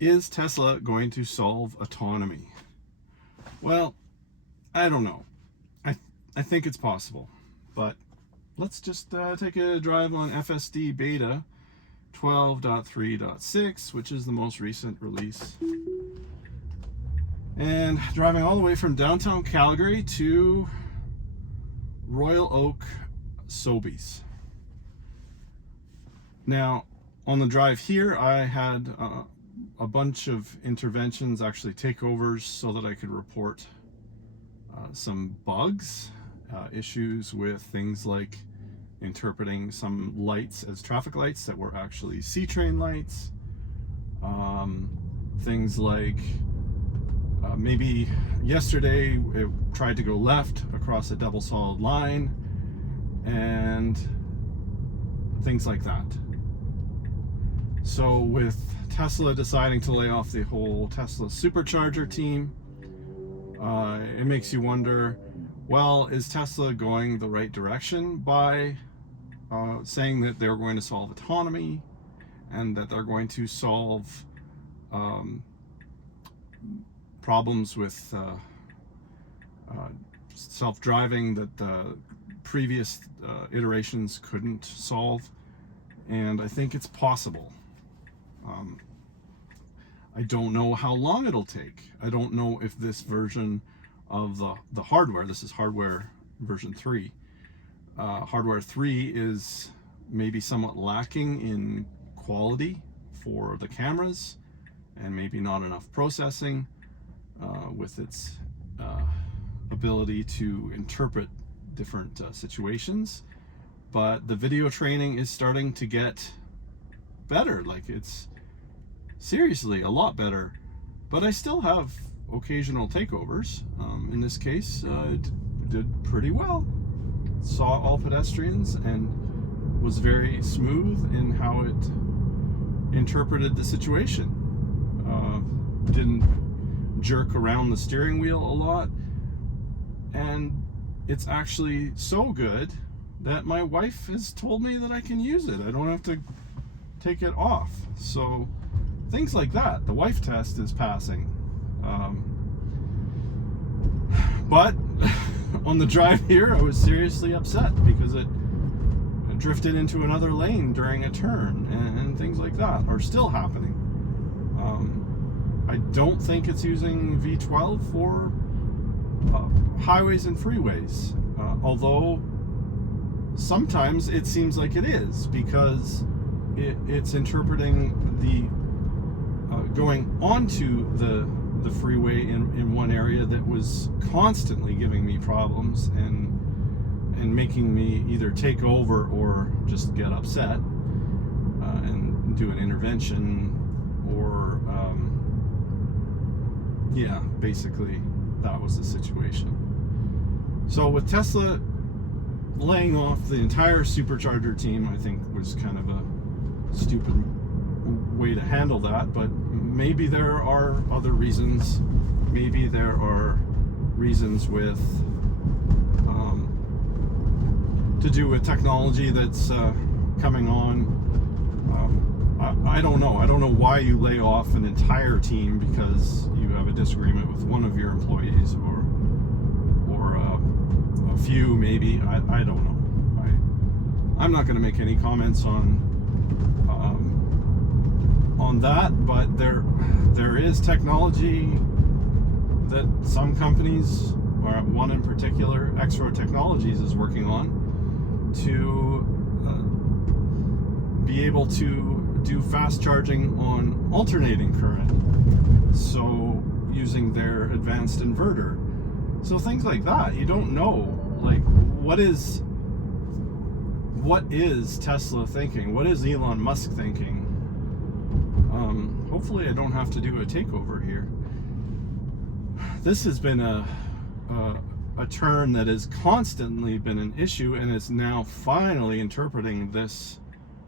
Is Tesla going to solve autonomy? Well, I don't know. I think it's possible, but let's just take a drive on FSD beta 12.3.6, which is the most recent release. And driving all the way from downtown Calgary to Royal Oak, Sobeys. Now, on the drive here, I had a bunch of interventions, actually takeovers, so that I could report some bugs, issues with things like interpreting some lights as traffic lights that were actually C-train lights, things like maybe yesterday it tried to go left across a double solid line, and things like that. So with Tesla deciding to lay off the whole Tesla supercharger team, it makes you wonder, well, is Tesla going the right direction by saying that they're going to solve autonomy and that they're going to solve problems with self-driving that the previous iterations couldn't solve? And I think it's possible. I don't know how long it'll take. I don't know if this version of the hardware, this is hardware version 3, hardware 3 is maybe somewhat lacking in quality for the cameras, and maybe not enough processing with its ability to interpret different situations. But the video training is starting to get better. Like, it's seriously a lot better. But I still have occasional takeovers. In this case, it did pretty well. Saw all pedestrians and was very smooth in how it interpreted the situation. Didn't jerk around the steering wheel a lot. And it's actually so good that my wife has told me that I can use it. I don't have to take it off. So things like that. The wife test is passing. But on the drive here, I was seriously upset because it drifted into another lane during a turn, and things like that are still happening. I don't think it's using V12 for highways and freeways, although sometimes it seems like it is, because it's interpreting the going onto the freeway in one area that was constantly giving me problems and making me either take over or just get upset and do an intervention, or yeah, basically that was the situation. So with Tesla laying off the entire supercharger team, I think was kind of a stupid way to handle that, but maybe there are other reasons. Maybe there are reasons with to do with technology that's coming on. I don't know. I don't know why you lay off an entire team because you have a disagreement with one of your employees, or a few maybe. I don't know. I'm not going to make any comments on that, but there is technology that some companies, or one in particular, X-Road Technologies, is working on to be able to do fast charging on alternating current, so using their advanced inverter. So things like that, you don't know, like, what is Tesla thinking? What is Elon Musk thinking? Hopefully I don't have to do a takeover here. This has been a turn that has constantly been an issue, and is now finally interpreting this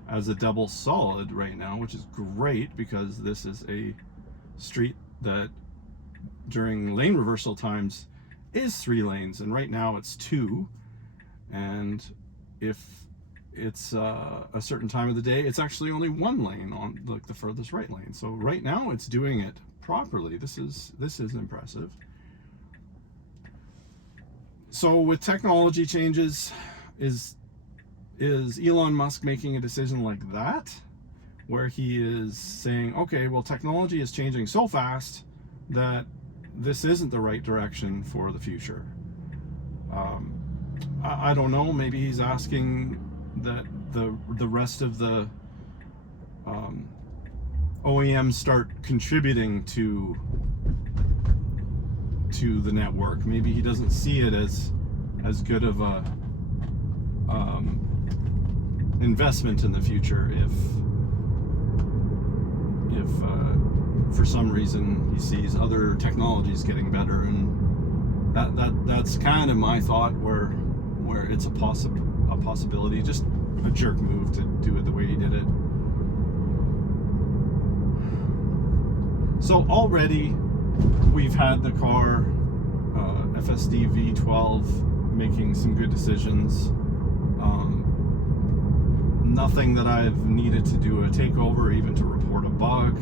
as a double solid right now, which is great, because this is a street that during lane reversal times is 3 lanes, and right now it's 2. And if it's a certain time of the day, it's actually only one lane on like the furthest right lane. So right now it's doing it properly. This is impressive. So with technology changes, is Elon Musk making a decision like that, where he is saying, okay, well, technology is changing so fast that this isn't the right direction for the future? I don't know. Maybe he's asking that the rest of the OEMs start contributing to the network. Maybe he doesn't see it as good of a investment in the future if for some reason he sees other technologies getting better, and that's kind of my thought, where it's a possibility, just a jerk move to do it the way he did it. So already we've had the car FSD V12 making some good decisions. Nothing that I've needed to do a takeover, even to report a bug.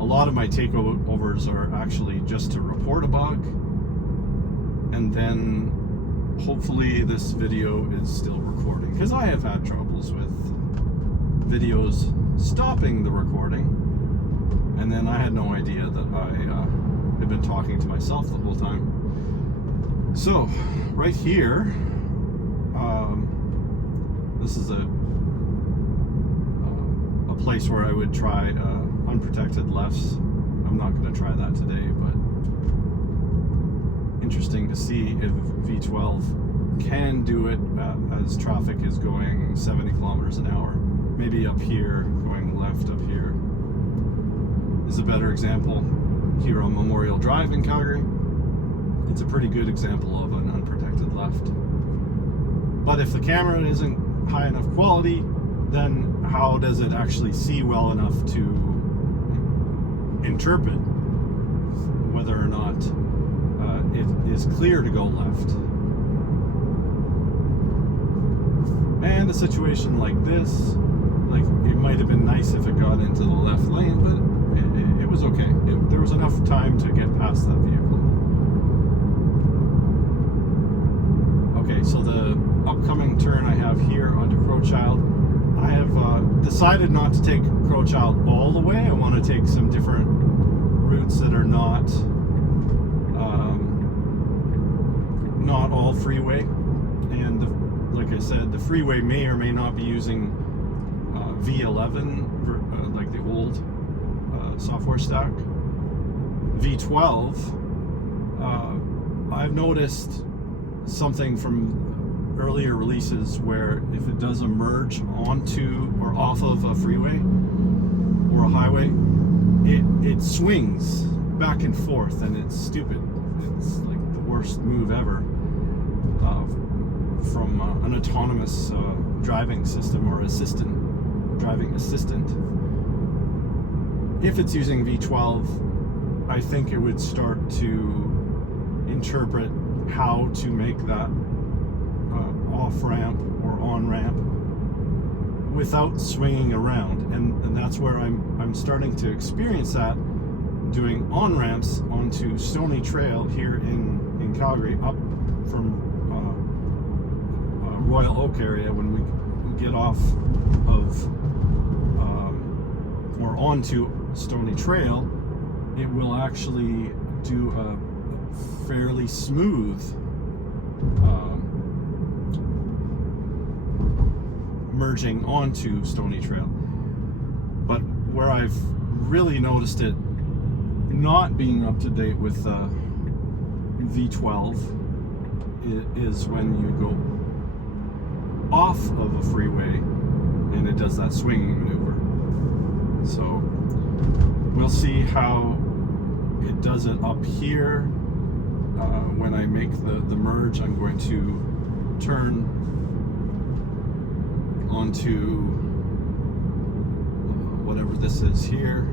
A lot of my takeovers are actually just to report a bug, and then hopefully this video is still recording, because I have had troubles with videos stopping the recording, and then I had no idea that I had been talking to myself the whole time. So right here, this is a place where I would try unprotected lefts. I'm not going to try that today, but interesting to see if V12 can do it as traffic is going 70 kilometers an hour. Maybe up here, going left up here is a better example. Here on Memorial Drive in Calgary, it's a pretty good example of an unprotected left. But if the camera isn't high enough quality, then how does it actually see well enough to interpret whether or not it is clear to go left? And a situation like this, like, it might have been nice if it got into the left lane, but it was okay. There was enough time to get past that vehicle. Okay, so the upcoming turn I have here onto Crowchild, I have decided not to take Crowchild all the way. I want to take some different routes that are not all freeway. And like I said, the freeway may or may not be using V11, like the old software stack. V12, I've noticed something from earlier releases where if it does a merge onto or off of a freeway or a highway, it swings back and forth, and it's stupid. It's like the worst move ever from an autonomous driving system or driving assistant. If it's using V12, I think it would start to interpret how to make that off-ramp or on-ramp without swinging around, and that's where I'm starting to experience that, doing on-ramps onto Stony Trail here in Calgary, up from Royal Oak area. When we get off of or onto Stony Trail, it will actually do a fairly smooth merging onto Stony Trail. But where I've really noticed it not being up to date with V12 is when you go off of a freeway and it does that swinging maneuver. So we'll see how it does it up here. When I make the merge, I'm going to turn onto whatever this is here.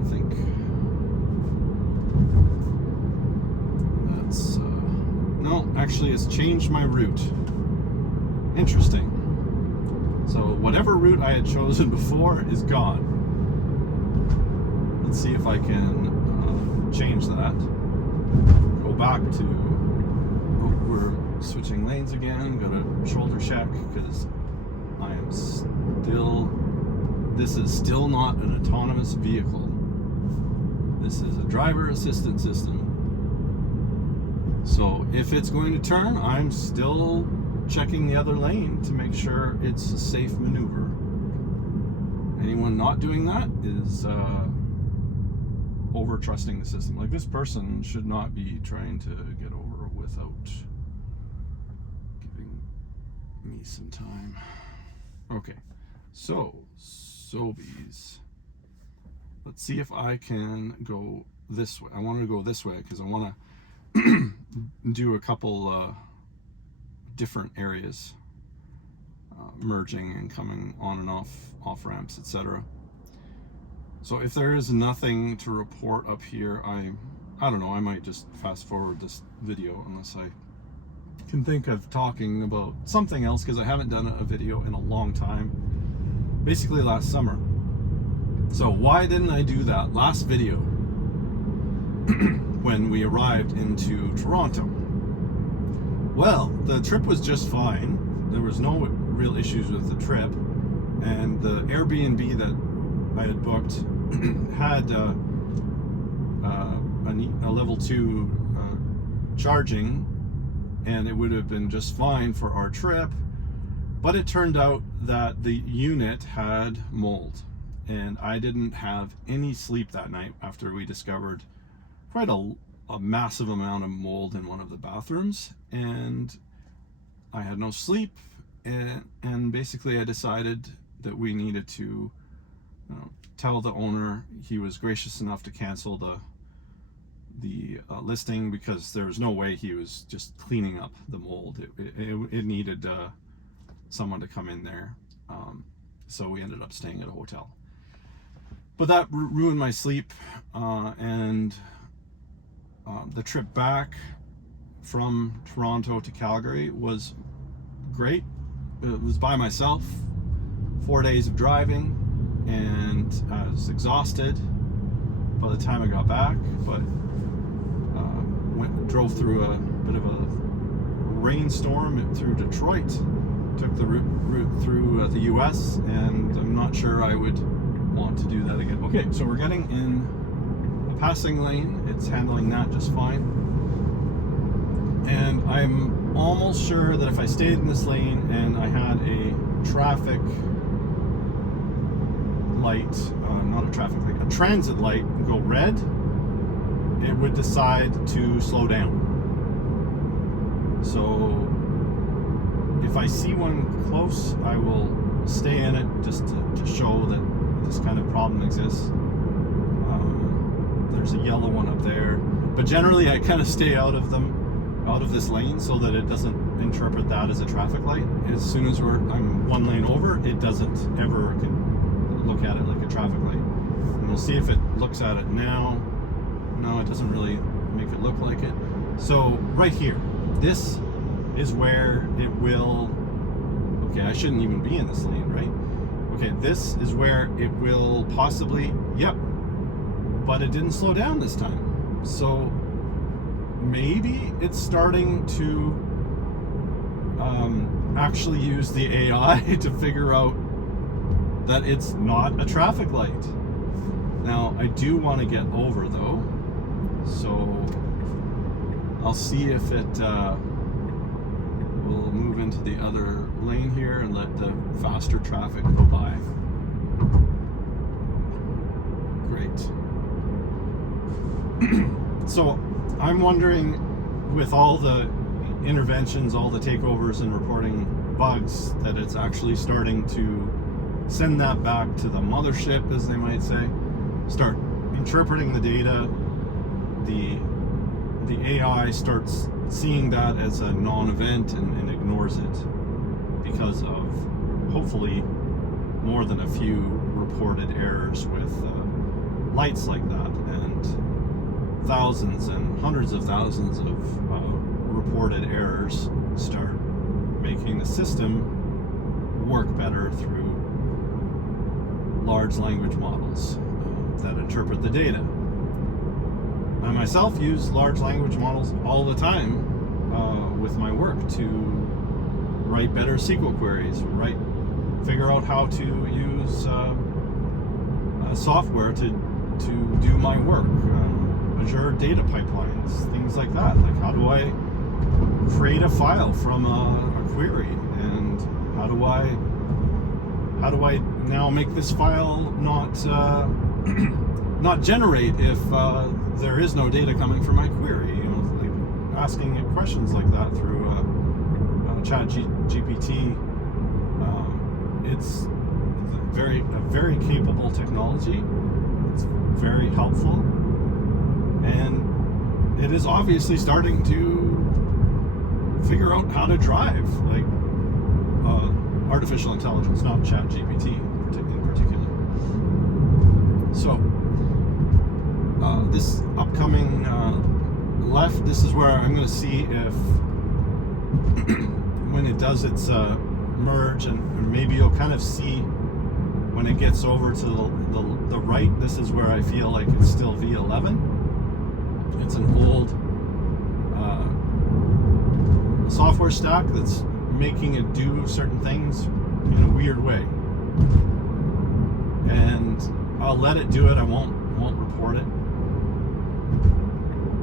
I think that's no, actually it's changed my route. Interesting. So whatever route I had chosen before is gone. Let's see if I can change that. Go back to, we're switching lanes again. Got a shoulder check because I am still, this is still not an autonomous vehicle. This is a driver assistance system. So if it's going to turn, I'm still checking the other lane to make sure it's a safe maneuver. Anyone not doing that is over trusting the system. Like, this person should not be trying to get over without giving me some time. Okay, so Sobeys. Let's see if I can go this way. I want to go this way because I want to do a couple different areas, merging and coming on and off ramps, etc. So if there is nothing to report up here, I don't know, I might just fast forward this video unless I can think of talking about something else, because I haven't done a video in a long time, basically last summer. So why didn't I do that last video when we arrived into Toronto? Well, the trip was just fine. There was no real issues with the trip, and the Airbnb that I had booked had a level 2 charging, and it would have been just fine for our trip. But it turned out that the unit had mold, and I didn't have any sleep that night after we discovered quite a massive amount of mold in one of the bathrooms, and I had no sleep, and basically I decided that we needed to tell the owner. He was gracious enough to cancel the listing, because there was no way he was just cleaning up the mold. It needed someone to come in there, so we ended up staying at a hotel. But that ruined my sleep, and the trip back from Toronto to Calgary was great. It was by myself, 4 days of driving, and I was exhausted by the time I got back, but drove through a bit of a rainstorm through Detroit, took the route through the US, and I'm not sure I would want to do that again. Okay, so we're getting in a passing lane. It's handling that just fine, and I'm almost sure that if I stayed in this lane and I had a traffic light, not a traffic light, a transit light go red, it would decide to slow down. So if I see one close, I will stay in it just to show that this kind of problem exists. There's a yellow one up there, but generally I kind of stay out of this lane so that it doesn't interpret that as a traffic light. As soon as I'm one lane over, it doesn't ever look at it like a traffic light. And we'll see if it looks at it now. No, it doesn't really make it look like it. So right here, this is where it will, okay, I shouldn't even be in this lane, right? Okay, this is where it will possibly, yep, but it didn't slow down this time. So maybe it's starting to actually use the AI to figure out that it's not a traffic light. Now, I do want to get over though, so I'll see if it will move into the other lane here and let the faster traffic go by. Great. So I'm wondering, with all the interventions, all the takeovers and reporting bugs, that it's actually starting to send that back to the mothership, as they might say, start interpreting the data. The AI starts seeing that as a non-event and ignores it because of, hopefully, more than a few reported errors with lights like that, and thousands and hundreds of thousands of reported errors start making the system work better through large language models that interpret the data. I myself use large language models all the time with my work to write better SQL queries, figure out how to use software to do my work, Azure data pipelines, things like that. Like, how do I create a file from a query, and how do I now make this file not generate if there is no data coming from my query? You know, like asking it questions like that through GPT. It's a very capable technology. It's very helpful, and it is obviously starting to figure out how to drive, like artificial intelligence, not ChatGPT in particular. So this upcoming left, this is where I'm going to see if when it does its merge, and maybe you'll kind of see when it gets over to the right, this is where I feel like it's still V11. It's an old software stack that's making it do certain things in a weird way, and I'll let it do it. I won't report it.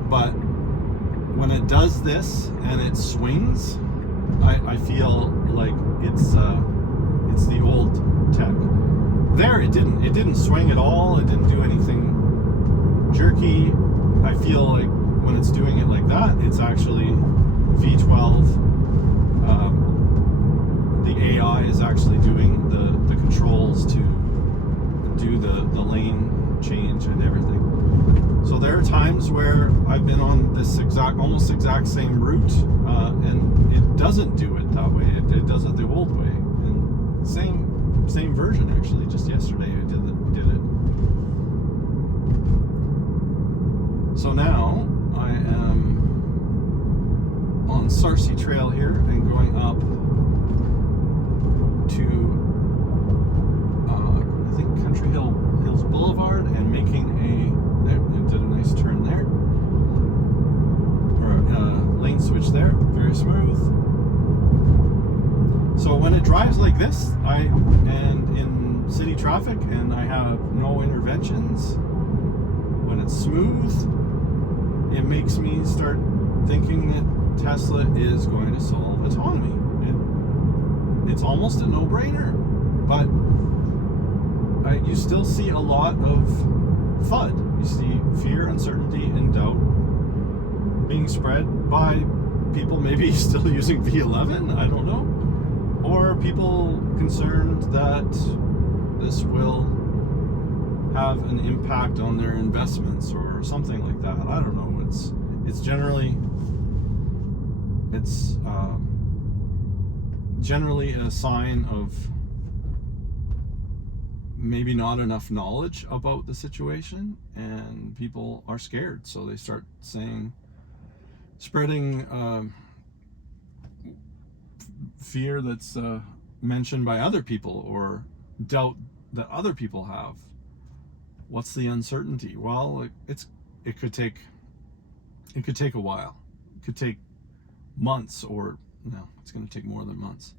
But when it does this and it swings, I feel like it's the old tech. There, it didn't swing at all. It didn't do anything jerky. I feel like when it's doing it like that, it's actually V12. The AI is actually doing the controls to do the lane change and everything. So there are times where I've been on this almost exact same route, and it doesn't do it that way. It does it the old way. And same version, actually. Just yesterday I did it. So now I am on Sarcy Trail here and going up to I think Country Hills Boulevard, and making it did a nice turn there, or lane switch there, very smooth. So when it drives like this, and in city traffic, and I have no interventions, when it's smooth, it makes me start thinking that Tesla is going to solve autonomy. It's almost a no-brainer, but you still see a lot of FUD. You see fear, uncertainty, and doubt being spread by people maybe still using V11, I don't know, or people concerned that this will have an impact on their investments or something like that. I don't know. It's generally a sign of maybe not enough knowledge about the situation, and people are scared, so they start spreading fear that's mentioned by other people, or doubt that other people have. What's the uncertainty? Well, it could take a while. It could take months, or no, it's going to take more than months.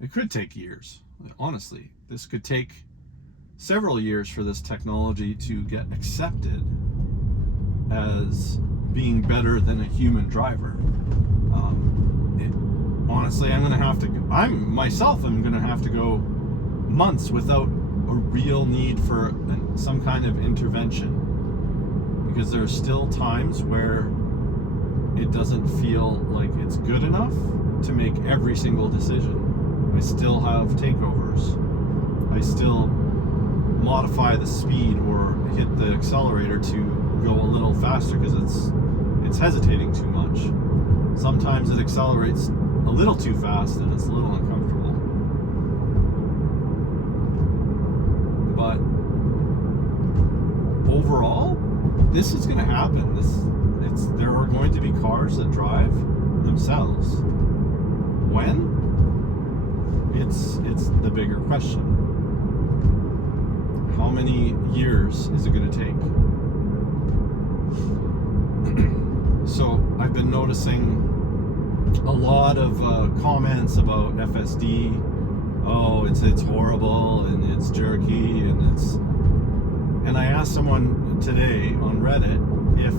It could take years. Honestly, this could take several years for this technology to get accepted as being better than a human driver. Honestly, I'm going to have to go months without a real need for some kind of intervention, because there are still times where it doesn't feel like it's good enough to make every single decision. I still have takeovers. I still modify the speed or hit the accelerator to go a little faster because it's hesitating too much. Sometimes it accelerates a little too fast and it's a little uncomfortable. But overall, this is going to happen. There are going to be cars that drive themselves. When? it's the bigger question. How many years is it going to take? So I've been noticing a lot of comments about FSD. Oh, it's horrible and it's jerky and I asked someone today on Reddit if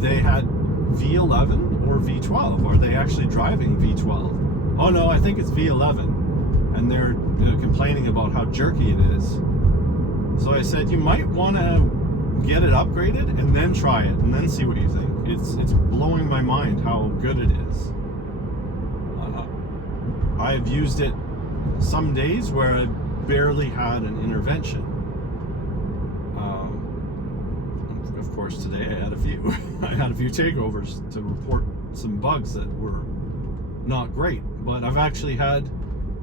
they had V11 or V12. Are they actually driving V12? Oh no, I think it's V11. And they're complaining about how jerky it is. So I said, you might want to get it upgraded and then try it and then see what you think. It's blowing my mind how good it is. I've used it some days where I barely had an intervention. Of course, today I had a few. I had a few takeovers to report some bugs that were not great. But I've actually had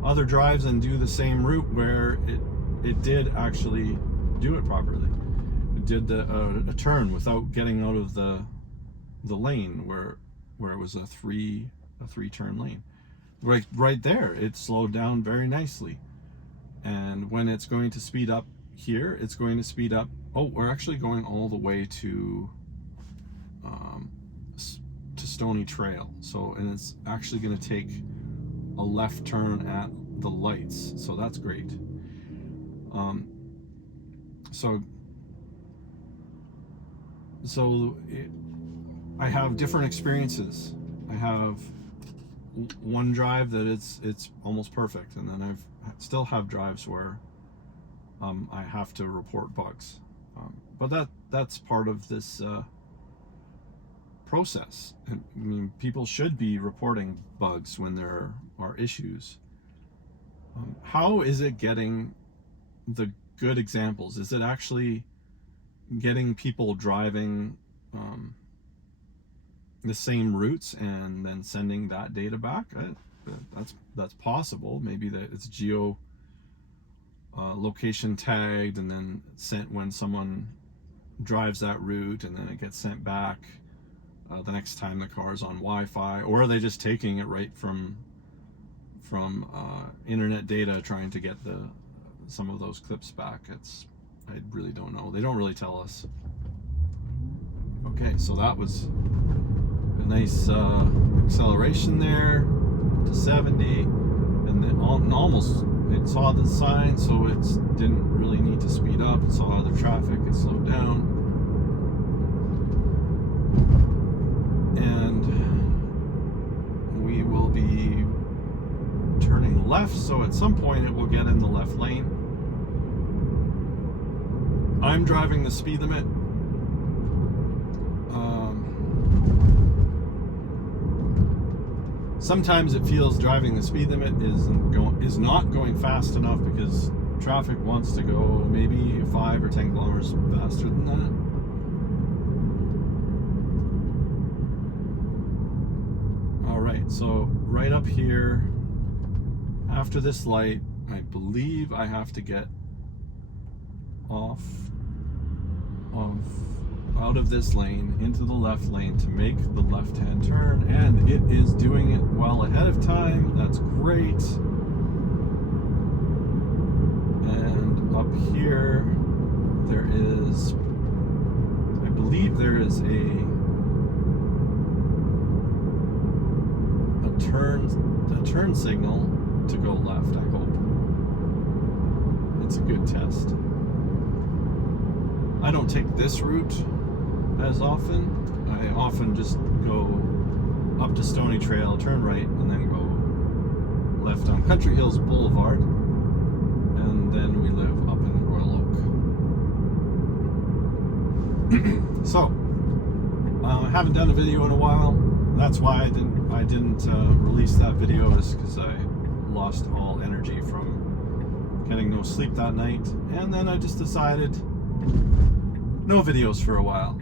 other drives and do the same route where it did actually do it properly. It did a turn without getting out of the lane where it was a three turn lane. Right there, it slowed down very nicely. And when it's going to speed up here, it's going to speed up. Oh, we're actually going all the way to Stony Trail. So, and it's actually going to take a left turn at the lights. So that's great. I have different experiences. I have one drive that it's almost perfect, and then I still have drives where I have to report bugs. But that's part of this process. I mean, people should be reporting bugs when there are issues. How is it getting the good examples? Is it actually getting people driving the same routes and then sending that data back? That's possible. Maybe that it's geo location tagged and then sent when someone drives that route, and then it gets sent back the next time the car's on Wi-Fi. Or are they just taking it right from internet data, trying to get some of those clips back? I really don't know. They don't really tell us. Okay, so that was a nice acceleration there to 70, and then almost it saw the sign, so it didn't really need to speed up. It saw other traffic, it slowed down, and we will be turning left, so at some point it will get in the left lane. I'm driving the speed limit. Sometimes it feels driving the speed limit is not going fast enough because traffic wants to go maybe 5 or 10 kilometers faster than that. All right, so right up here, after this light, I believe I have to get out of this lane into the left lane to make the left-hand turn, and it is doing it well ahead of time. That's great. And up here there is, I believe there is a turn signal to go left. I hope it's a good test. I don't take this route as often. I often just go up to Stony Trail, turn right, and then go left on Country Hills Boulevard, and then we live up in Royal Oak. So I haven't done a video in a while. That's why I didn't release that video, is because I lost all energy from getting no sleep that night, and then I just decided no videos for a while.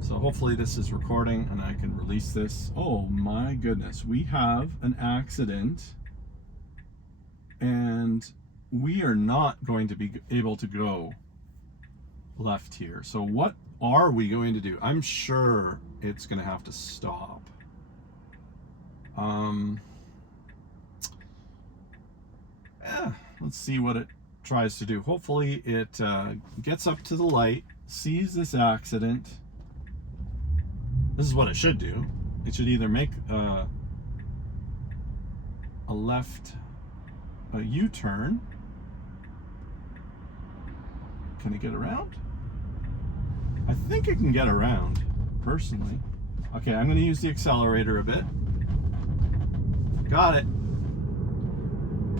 So hopefully this is recording and I can release this. Oh my goodness, we have an accident and we are not going to be able to go left here. So what are we going to do? I'm sure it's going to have to stop. let's see what it tries to do. Hopefully it gets up to the light, sees this accident. This is what it should do. It should either make a U-turn. Can it get around? I think it can get around, personally. Okay, I'm going to use the accelerator a bit. Got it.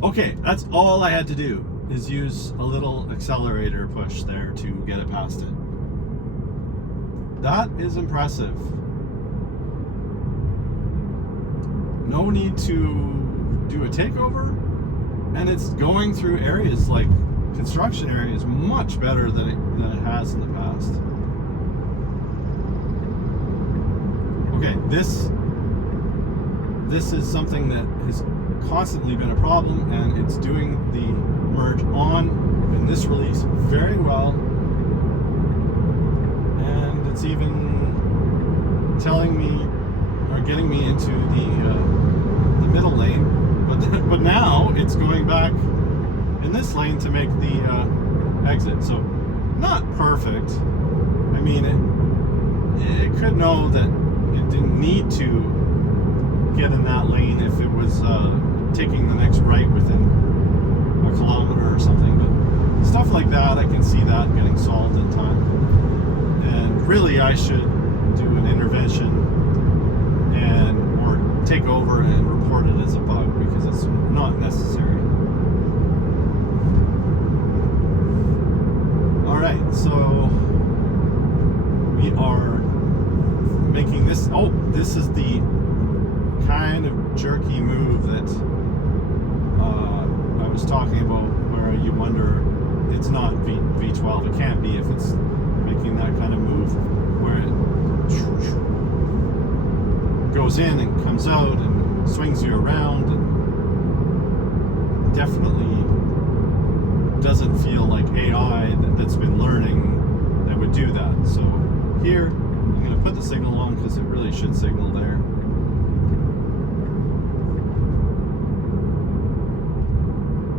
Okay, that's all I had to do, is use a little accelerator push there to get it past it. That is impressive. No need to do a takeover, and it's going through areas like construction areas much better than it has in the past. Okay, this is something that has constantly been a problem, and it's doing the merge on in this release very well, and it's even telling me or getting me into the middle lane, but now it's going back in this lane to make the exit. So not perfect. I mean, it could know that it didn't need to get in that lane if it was taking the next right within a kilometer or something, but stuff like that, I can see that getting solved in time. And really I should do an intervention or take over and report it as a bug, because it's not necessary. Alright, so we are making this, this is the kind of jerky move that I was talking about, where you wonder, it's not V12, it can't be if it's making that kind of move where it goes in and comes out and swings you around, and definitely doesn't feel like AI that's been learning that would do that. So here, I'm going to put the signal on because it really should signal there.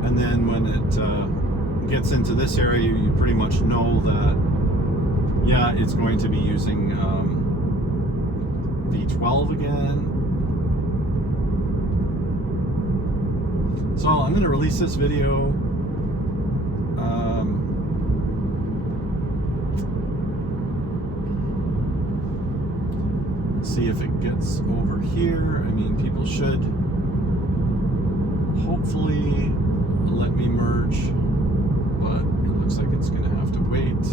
And then when it gets into this area, you pretty much know that, yeah, it's going to be using V12 again. So I'm going to release this video. See if it gets over here. I mean, people should hopefully let me merge, but it looks like it's gonna have to wait.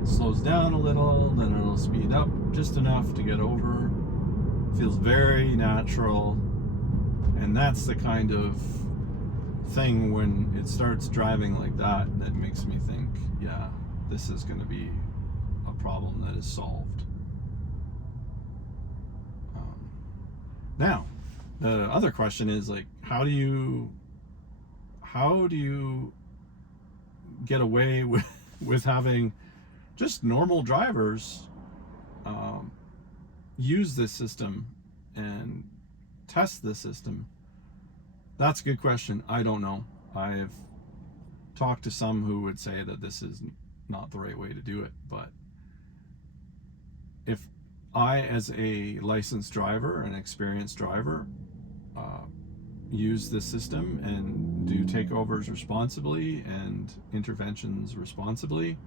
It slows down a little, then it'll speed up just enough to get over. Feels very natural, and that's the kind of thing when it starts driving like that that makes me think, yeah, this is going to be a problem that is solved. Now, the other question is, like, how do you get away with having just normal drivers use this system and test this system? That's a good question. I don't know. I've talked to some who would say that this is not the right way to do it, but if I, as a licensed driver, an experienced driver, use this system and do takeovers responsibly and interventions responsibly,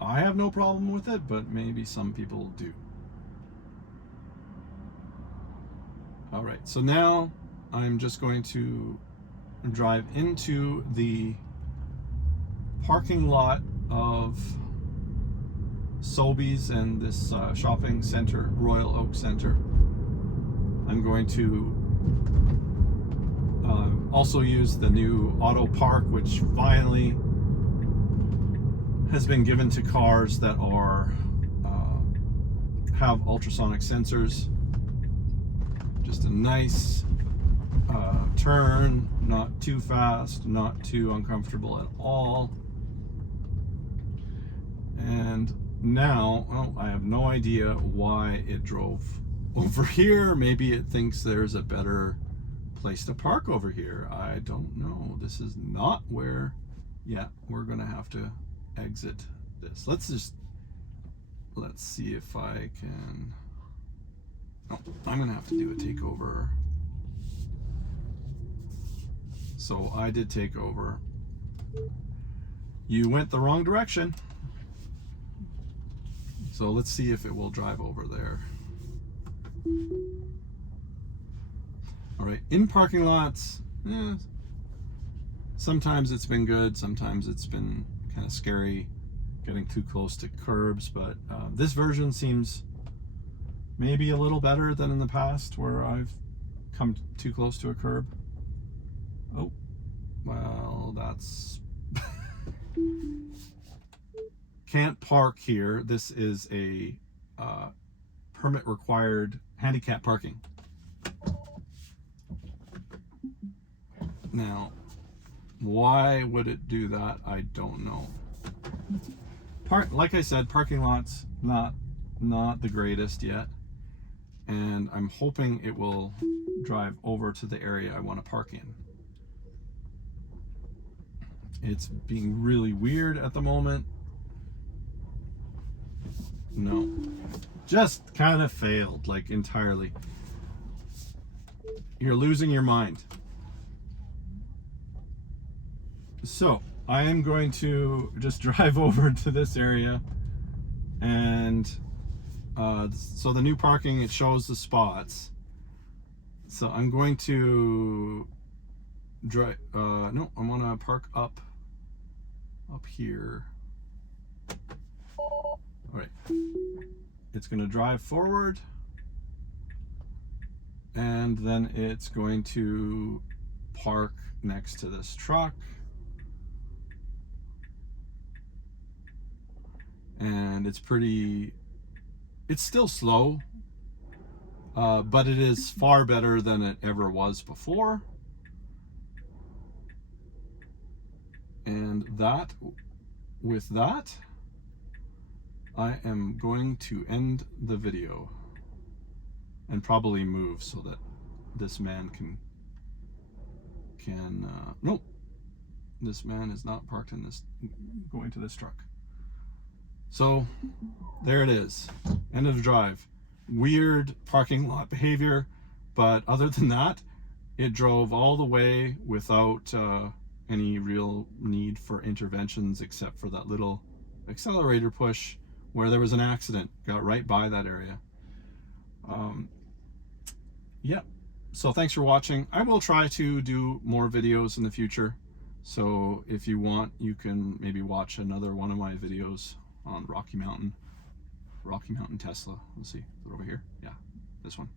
I have no problem with it, but maybe some people do. All right, so now I'm just going to drive into the parking lot of Sobeys and this shopping center, Royal Oak Center. I'm going to also use the new auto park, which finally has been given to cars that are have ultrasonic sensors. Just a nice turn, not too fast, not too uncomfortable at all. And now, I have no idea why it drove over here. Maybe it thinks there's a better place to park over here. I don't know. This is not where. Yeah, we're gonna have to exit this. Let's see if I can. Oh, I'm gonna have to do a takeover. So I did take over. You went the wrong direction. So let's see if it will drive over there. All right, in parking lots, sometimes it's been good, sometimes it's been kind of scary getting too close to curbs, but this version seems maybe a little better than in the past where I've come too close to a curb. Oh, well, that's... Can't park here. This is a permit required handicap parking. Now, why would it do that? I don't know. Like I said, parking lots not the greatest yet, and I'm hoping it will drive over to the area I want to park in. It's being really weird at the moment. No, just kind of failed, like entirely. You're losing your mind. So I am going to just drive over to this area, and so the new parking, it shows the spots. So I'm going to drive. No, I want to park up here. All right, it's going to drive forward, and then it's going to park next to this truck, and it's still slow, but it is far better than it ever was before. And with that, I am going to end the video and probably move so that this man can nope, this man is not parked in this, going to this truck. So there it is, end of the drive. Weird parking lot behavior, but other than that, it drove all the way without any real need for interventions, except for that little accelerator push where there was an accident, got right by that area. Yep. So thanks for watching. I will try to do more videos in the future. So if you want, you can maybe watch another one of my videos on Rocky Mountain Tesla. Let's see, is it over here? Yeah, this one.